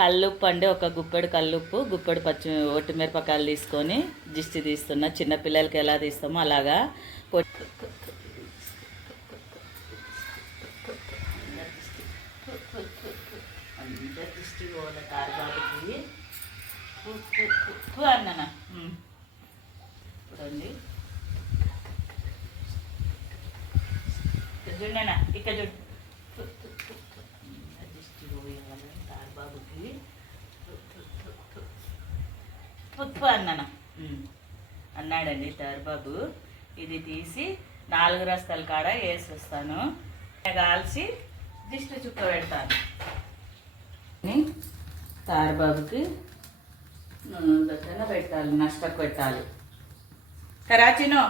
కల్లుప్పు అండి, ఒక గుప్పెడు కల్లుప్పు, గుప్పెడు ఒట్టిమిరపకాయలు తీసుకొని దిష్టి తీస్తున్నా. చిన్నపిల్లలకి ఎలా తీస్తామో అలాగా దిష్టి పోలే తారబాబుకి అన్న చూడండి. చూడనా ఇక్కడ చూడు, దిష్టి పోయేవాళ్ళ తారబాబుకి అన్న అన్నాడండి తారబాబు. ఇది తీసి 4 రస్తాల కాడ వేసి వస్తాను, కాల్చి దిష్టి చుక్క పెడతాను. తారబాబుకి దగ్గర పెట్టాలి, నష్టకు పెట్టాలి. కరాచినో